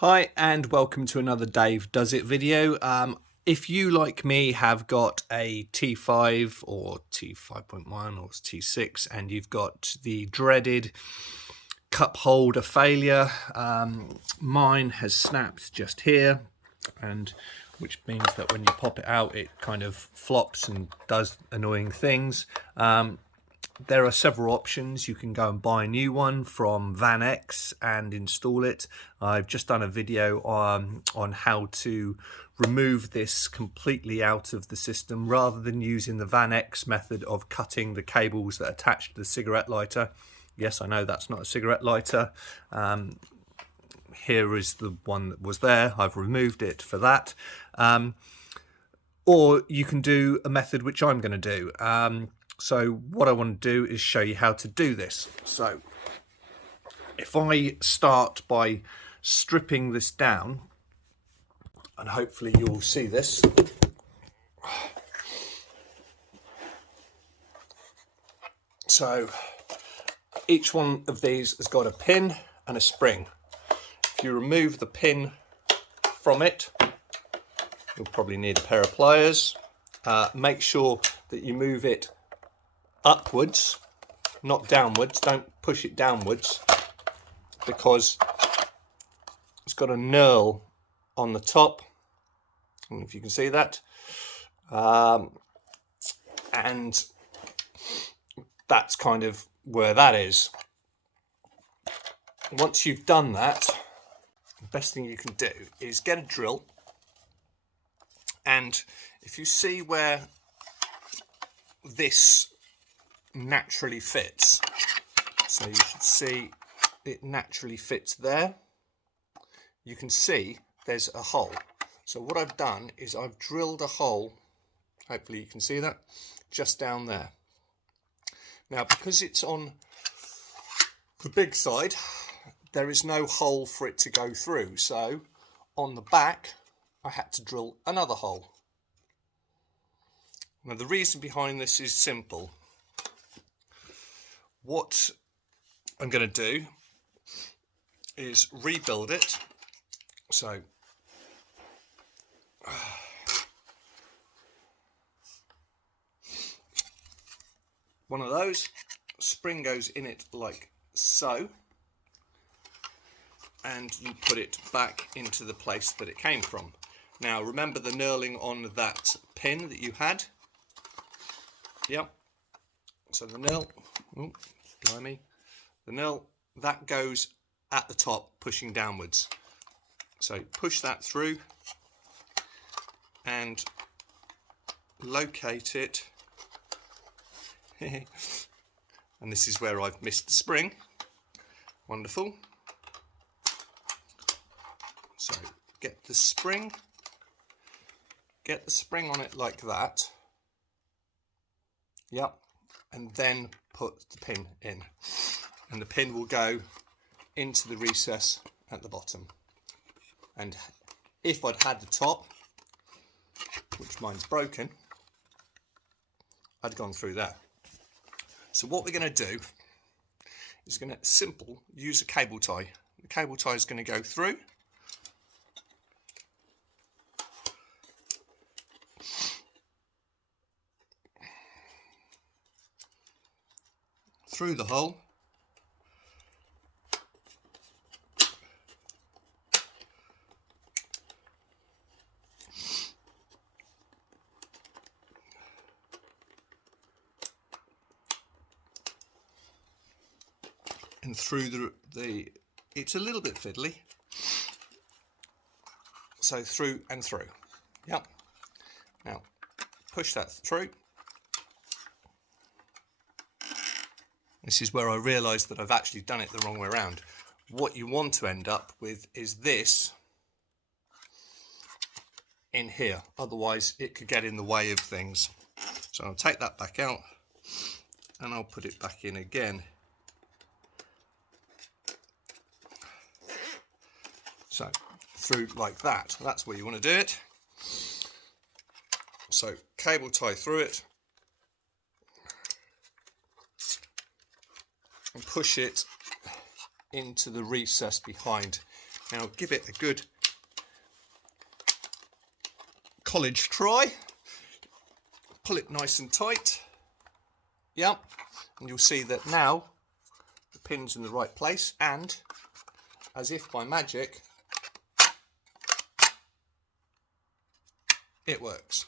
Hi and welcome to another Dave Does It video. If you, like me, have got a T5 or T5.1 or T6 and you've got the dreaded cup holder failure, mine has snapped just here, and which means that when you pop it out it kind of flops and does annoying things. There are several options. You can go and buy a new one from Van X and install it. I've just done a video on how to remove this completely out of the system rather than using the Van X method of cutting the cables that attach to the cigarette lighter. Yes, I know that's not a cigarette lighter. Here is the one that was there. I've removed it for that. Or you can do a method which I'm going to do. So what I want to do is show you how to do this. So if I start by stripping this down, and hopefully you'll see this. So each one of these has got a pin and a spring. If you remove the pin from it, you'll probably need a pair of pliers. Make sure that you move it upwards, not downwards. Don't push it downwards because it's got a knurl on the top. I don't know if you can see that. And that's kind of where that is. Once you've done that, the best thing you can do is get a drill, and if you see where this naturally fits, so you should see it naturally fits there, you can see there's a hole. So what I've done is I've drilled a hole, hopefully you can see that, just down there. Now because it's on the big side, there is no hole for it to go through, so on the back I had to drill another hole. Now the reason behind this is simple. What I'm going to do is rebuild it. So one of those, spring goes in it like so, and you put it back into the place that it came from. Now remember the knurling on that pin that you had? Yep. So the knurl, oh, blimey, the knurl, that goes at the top, pushing downwards. So push that through and locate it. And this is where I've missed the spring. Wonderful. So get the spring on it like that. Yep. And then put the pin in, and the pin will go into the recess at the bottom. And if I'd had the top, which mine's broken, I'd gone through there. So what we're going to do is going to use a cable tie. The cable tie is going to go through. Through the hole, and through the it's a little bit fiddly, so through and through. Yep. Now push that through. This is where I realised that I've actually done it the wrong way around. What you want to end up with is this in here, otherwise it could get in the way of things. So I'll take that back out and I'll put it back in again. So through like that, that's where you want to do it. So cable tie through it and push it into the recess behind. Now give it a good college try. Pull it nice and tight. Yep. And you'll see that now the pin's in the right place, and as if by magic, it works.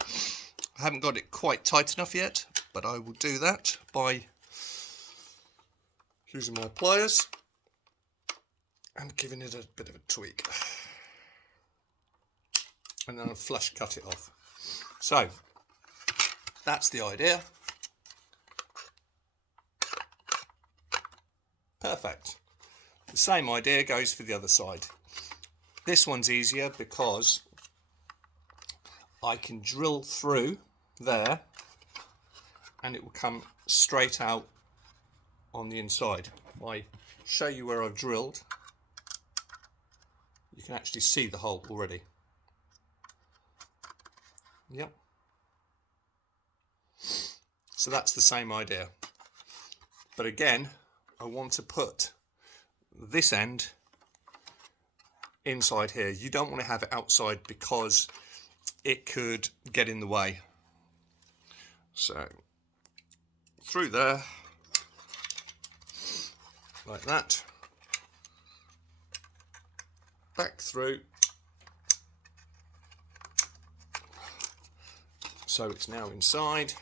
I haven't got it quite tight enough yet, but I will do that by using my pliers and giving it a bit of a tweak. And then I'll flush cut it off. So that's the idea. Perfect. The same idea goes for the other side. This one's easier because I can drill through there and it will come straight out on the inside. If I show you where I've drilled, you can actually see the hole already. Yep. So that's the same idea. But again, I want to put this end inside here. You don't want to have it outside because it could get in the way. So through there, like that, back through, so it's now inside.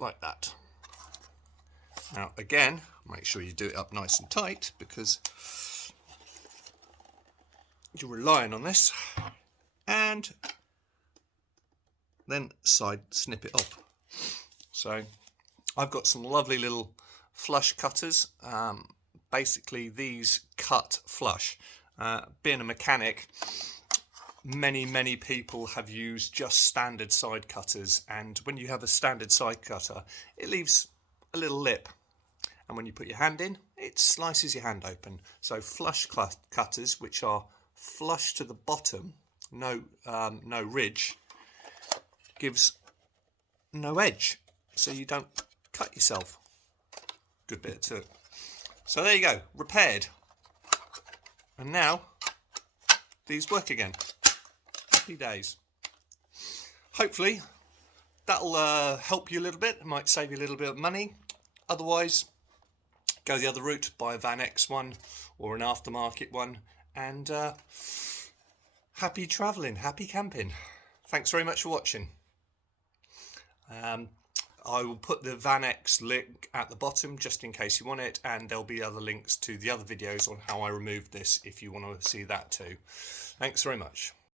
Like that. Now again, make sure you do it up nice and tight because you're relying on this, and then side snip it off. So I've got some lovely little flush cutters. Basically these cut flush. Being a mechanic, many people have used just standard side cutters, and when you have a standard side cutter it leaves a little lip, and when you put your hand in it slices your hand open. So flush cutters, which are flush to the bottom, no ridge, gives no edge, so you don't cut yourself. Good bit to it. So there you go, repaired, and now these work again. Happy days. Hopefully that'll help you a little bit. It might save you a little bit of money. Otherwise, go the other route, buy a Van X one or an aftermarket one, and happy travelling, happy camping. Thanks very much for watching. I will put the Van X link at the bottom just in case you want it, and there'll be other links to the other videos on how I removed this if you want to see that too. Thanks very much.